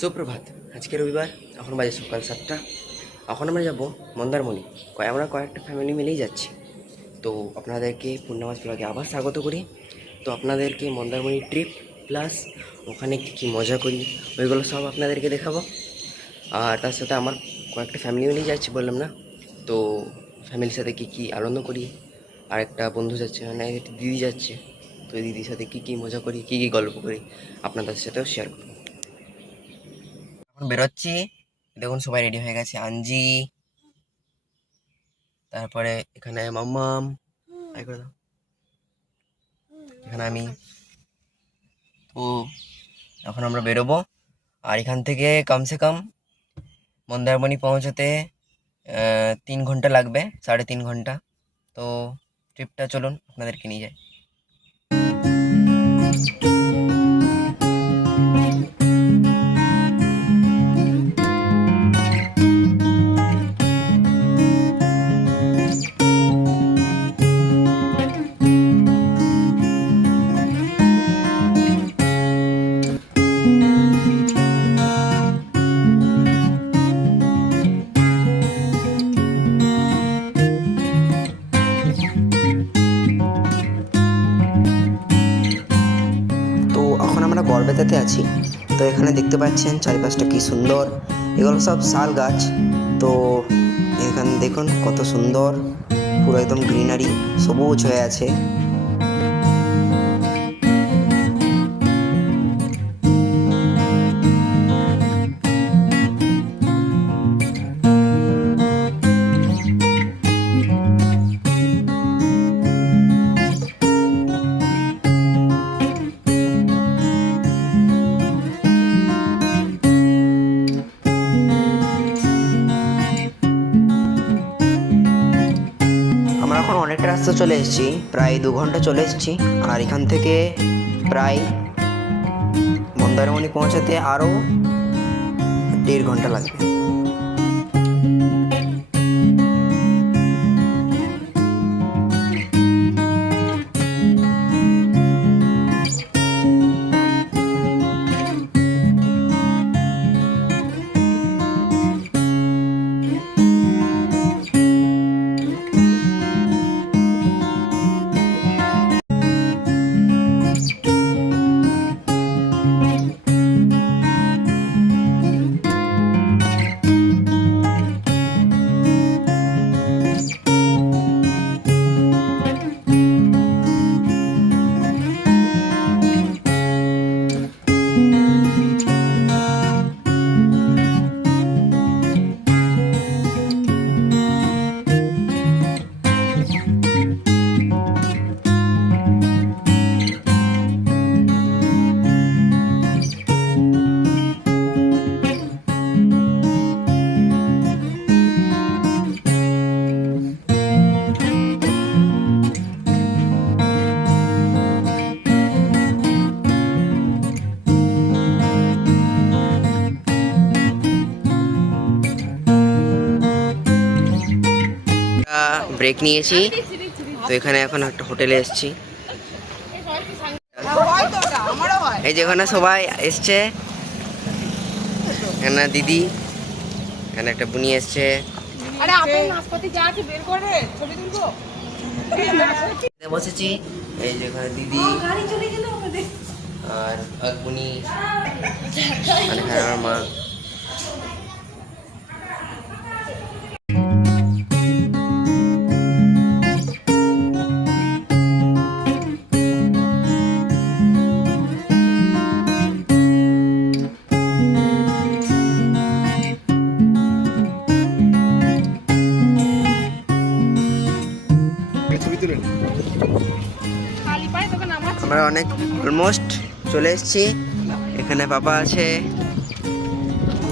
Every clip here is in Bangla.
সুপ্রভাত। আজকে রবিবার, এখন বাজে সকাল 7টা। এখন আমরা যাব মন্দারমণি। আমরা কয়েকটা ফ্যামিলি মিলেই যাচ্ছি। তো আপনাদেরকে পূর্ণিমাস ব্লগে আবার স্বাগত করি। তো আপনাদেরকে মন্দারমণি ট্রিপ প্লাস ওখানে কী কী মজা করি ওইগুলো সব আপনাদেরকে দেখাবো। আর তার সাথে আমার কয়েকটা ফ্যামিলি মিলেই যাচ্ছি বললাম না, তো ফ্যামিলির সাথে কী কী আনন্দ করি। আর একটা বন্ধু যাচ্ছে, মানে একটি দিদি যাচ্ছে, তো ওই দিদির সাথে কী কী মজা করি, কী কী গল্প করি আপনাদের সাথেও শেয়ার করবো। এখন বেরোচ্ছি, দেখুন সবাই রেডি হয়ে গেছে। আঞ্জি, তারপরে এখানে মাম্মাম, হাই করে দাও। এখানে আমি। তো এখন আমরা বেরোবো। আর এখান থেকে কমসে কম মন্দারমণি পৌঁছাতে 3 ঘন্টা লাগবে, 3.5 ঘন্টা। তো ট্রিপটা চলুন আপনাদেরকে নিয়ে যাই। তো এখন আমরা বরবেতাতে আছি। তো এখানে দেখতে পাচ্ছেন চারিপাশটা কি সুন্দর, এগুলো সব শাল গাছ। তো এখানে দেখুন কত সুন্দর, পুরো একদম গ্রিনারি, সবুজ হয়ে আছে। আমরা এখন অনেকটা রাস্তা চলে এসেছি, প্রায় 2 ঘন্টা চলে এসেছি। আর এখান থেকে প্রায় মন্দারমণি পৌঁছাতে আরও 1.5 ঘন্টা লাগবে। ব্রেক নিয়েছি, তো এখানে এখন একটা হোটেলে এসেছি। এই যে এখানে সবাই এসছে, এখানে দিদি, এখানে একটা বুনি এসছে। বসেছি, এই যে এখানে দিদি আর এক বুনি, আর এখানে আমার মা। আমরা অনেক অলমোস্ট চলে এসেছি। এখানে বাবা আছে,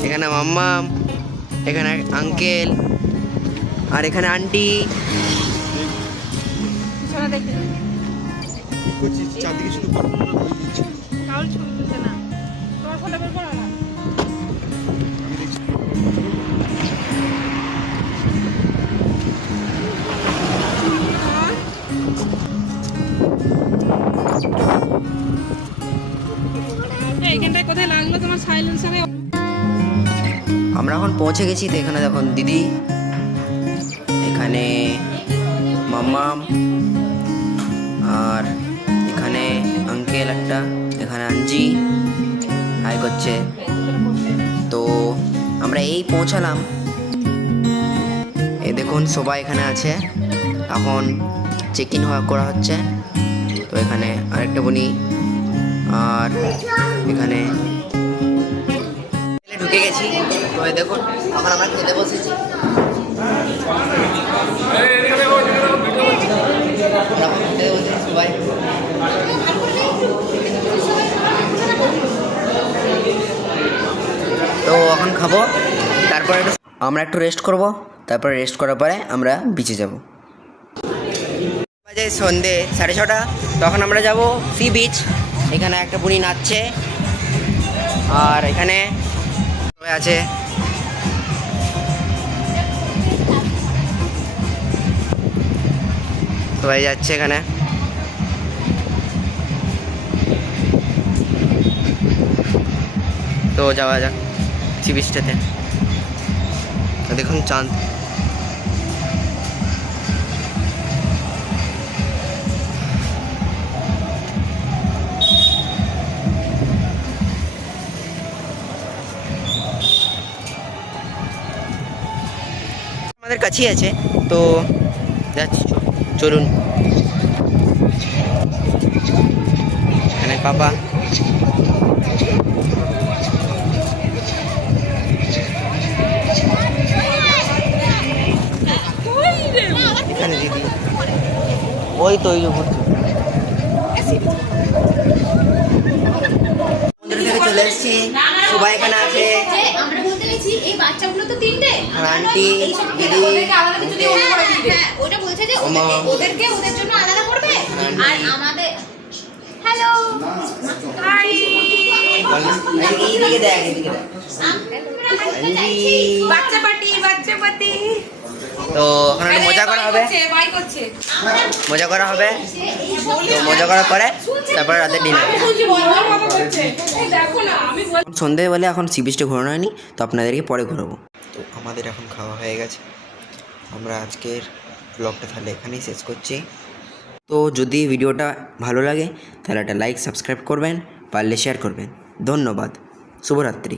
এখানে মাম্মাম, এখানে আঙ্কেল, আর এখানে আন্টি। এখানটায় কোথায় লাগলো তোমার সাইলেন্সারে? আমরা এখন পৌঁছে গেছি। তো এখানে দেখুন দিদি, এখানে মাম্মাম, আর এখানে আঙ্কেল একটা, এখানে আঞ্জি হাই করছে। তো আমরা এই পৌঁছালাম, এই দেখুন সবাই এখানে আছে। এখন চেক ইন করা হচ্ছে। তো এখানে আরেকটা বনি, আর এখানে ঢুকে গেছি। তো এই দেখুন এখন আমরা খেতে বসেছি। সবাই তো এখন খাবো, তারপরে আমরা একটু রেস্ট করব, তারপরে রেস্ট করার পরে আমরা বিচে যাব। বাজে সন্ধে 6:30। তখন আমরা যাব সি বিচ। এখানে একটা বুড়ি নাচছে, আর এখানে আছে সবাই যাচ্ছে এখানে। তো যাওয়া যাক সি বিচটাতে। দেখুন চাঁদ, আমাদের কাছেই আছে। তো যাচ্ছি, চলুন। এখানে পাপা, এখানে দিদি, ওই তো ওই ঘুরছে। মন্দির থেকে চলে এসেছি, সবাই এখানে আছে। আমরা বলতে গেছি এই বাচ্চাগুলো তো তিনটে, আন্টি, দিদি, ওটা বলছে যে ওদেরকে ওদের জন্য আলাদা করবে, আর আমাদের হ্যালো হাই এইদিকে দেখ, এইদিকে দেখ। বাচ্চা পার্টি তো ওখানে মজা করা হবে, মজা করা হবে। তো মজা করার পরে তারপরে রাতে ডিনার। সন্ধে বলে এখন সি বিচটা ঘোরানো হয়নি, তো আপনাদেরকে পরে ঘোরাবো। তো আমাদের এখন খাওয়া হয়ে গেছে, আমরা আজকের ব্লগটা তাহলে এখানেই শেষ করছি। তো যদি ভিডিওটা ভালো লাগে তাহলে একটা লাইক সাবস্ক্রাইব করবেন, পারলে শেয়ার করবেন। ধন্যবাদ, শুভরাত্রি।